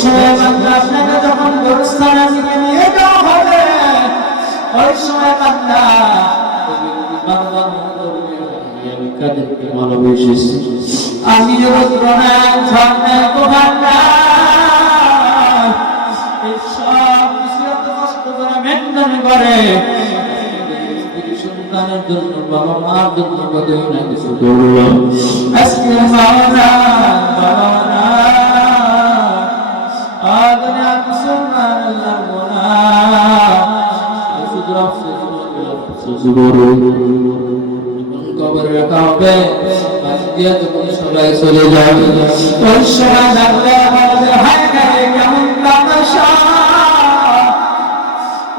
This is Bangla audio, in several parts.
সময় আপনাকে যখন গোরস্থানে নিয়ে যাওয়া হবে, ওই সময় বান্দা কাদেরকে ভালোবেসেছি আমি রুদ্র নাম সামনে এই সব কিছু এত কষ্ট করে মেনটেন করে সন্তানের জন্য, বাবা মার জন্য কতই না কিছু করলো। আজকে বাবা না আদনে মুসলমান আল্লাহ মোনা শুধু কবর রাখা হবে, যখন সবাই চলে যাবে ওই সময় ডাক্তার আমাদের হায় গায়ে কেমন তামাশা,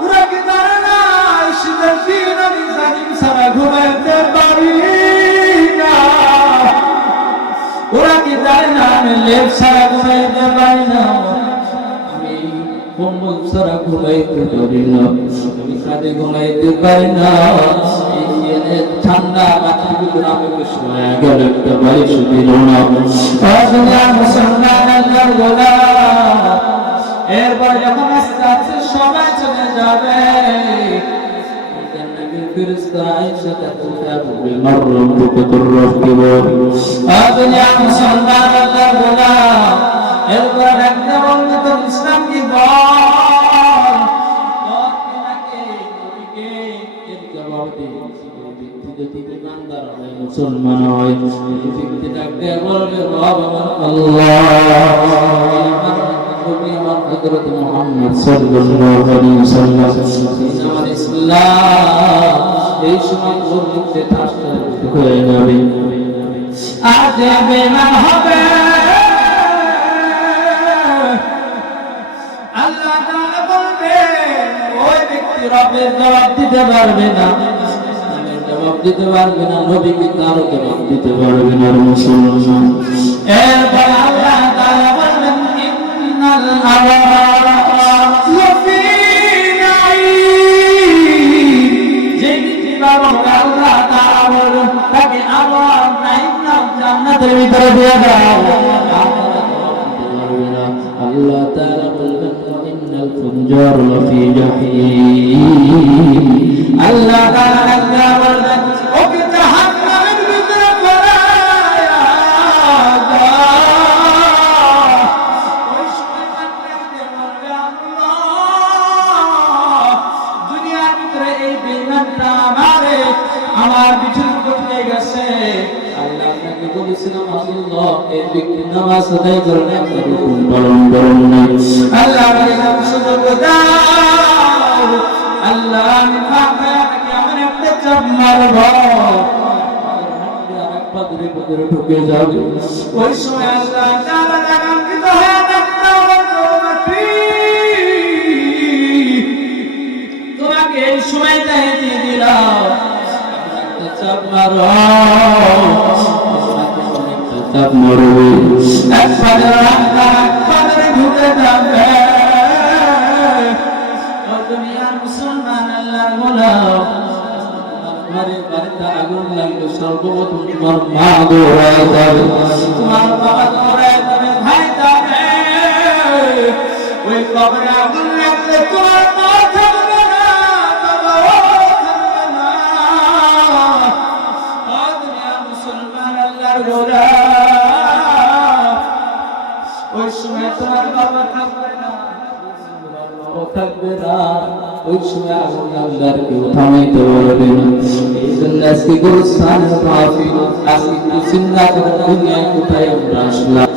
ওরা কি জানে না শীতের দিন আমি জানিম ছাড়া ঘুমাইতে পারি না, ওরা কি জানে না আমি লেপ ছাড়া ঘুমাইতে পারি না, আমি কম্বল ছাড়া ঘুমাইতে পারি না, আমি কাঁধে ঘুমাইতে পারি না, ঠান্ডা মাটিগুলো আমাকে শোয়া গেল একটা বাড়ি শুকিল না। এরপর যখন আস্তে আস্তে সবাই চলে যাবে এরপর একটা বলবে তোর ইসলাম কি মুসলমান হয় ডাকতে বলবে হযরত মুহাম্মদ সাল্লাল্লাহু আলাইহি ওয়াসাল্লাম আমার ইসলাম এই সময় ওর মুখে ঠাসা হয়ে যাবে, আজ বেমান হবে। আল্লাহ তাআলা বলবে ওই ব্যক্তি রবের জবাব দিতে পারবে না, জবাব দিতে পারবে না, নবীকে তারও জবাব দিতে পারবে না মুসলমান। এরপর আল্লাহ তাআলা বলবেন ইন্নাল আবরারা লাফি নাঈম, যে আল্লাহ তাআলা বলেন তাকে আমার নাঈম নাম জান্নাতের ভিতরে দিয়ে দাও, আল্লাহ তাআলা বলবেন ইন্নাল ফুজ্জার লাফি জাহিম, আল্লাহ তাআলা বলবেন ওকে জাহান্নামের ভিতরে ফেলায়া দাও। ওই সময় কান্নাতে বলবে আল্লাহ দুনিয়ার ভিতরে এই বেঈমানটা আমার পিছু করতে গেছে, আল্লাহ আপনাকে বলেছিলাম আল্লাহ এই ব্যক্তি নামাজ আদায় করেন আপনার হুকুম পালন করেন না, আল্লাহ আমাকে সুযোগ দাও, আল্লাহ আমি মারব পাদরে পাদরে ঢুকে যাবে। ওই সময় আল্লাহ তাআলা রাগান্বিত হয়ে তোমাকে এই সময়টা দিয়ে দিলাম, চাপ মারো চাপ মারবে, এক পাদরে ঢুকে যাবে। মুসলমান আল্লাহ গোলাম বাড়িতে আগুন লাগলে সর্বপ্রথম তোমার মা দৌড়ায় যাবে, তোমার বাবা দৌড়ায় যাবে, ভাই যাবে, ওই কবরে আগুন লাগলে তোমার মা থাকবে না, বাবাও থাকবে না। মুসলমান আল্লাহর গোলাম ওই সময় তোমার বাবা থাকবে না, থাকবে না, ওই সময় আগুন আল্লাহর কেউ থামাইতে পারবে না। এই জন্য আজকে গোরস্থান মাহফিল, আজকে চিন্তা করে দুনিয়ায় কোথায় আমরা আসলাম।